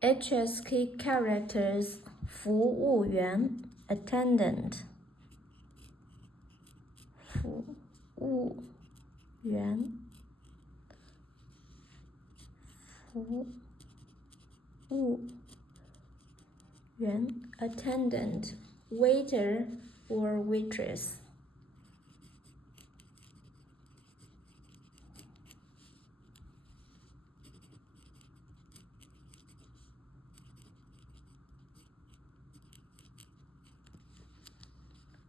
HSK characters 服务员 attendant 服务员服务员 attendant waiter or waitress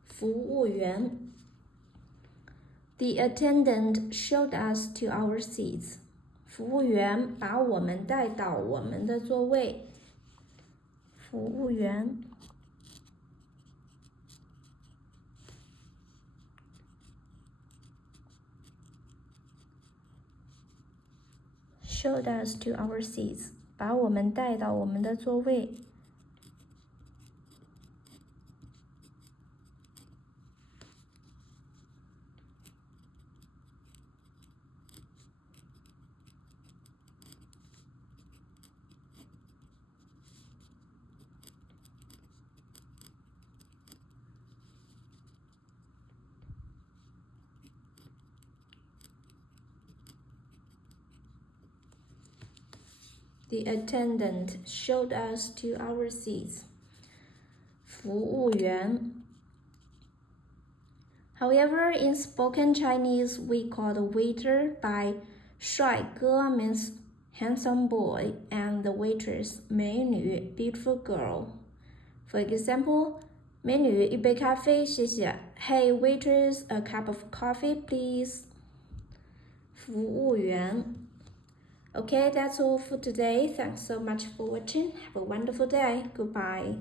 服务员 The attendant showed us to our seats. 服务员把我们带到我们的座位。服务员 showed us to our seats. 把我们带到我们的座位。The attendant showed us to our seats. 服务员 However, in spoken Chinese, we call the waiter by 帅哥 means handsome boy and the waitress 美女 beautiful girl. For example, 美女一杯咖啡，谢谢。Hey waitress, a cup of coffee, please. 服务员 Okay, that's all for today. Thanks so much for watching. Have a wonderful day. Goodbye.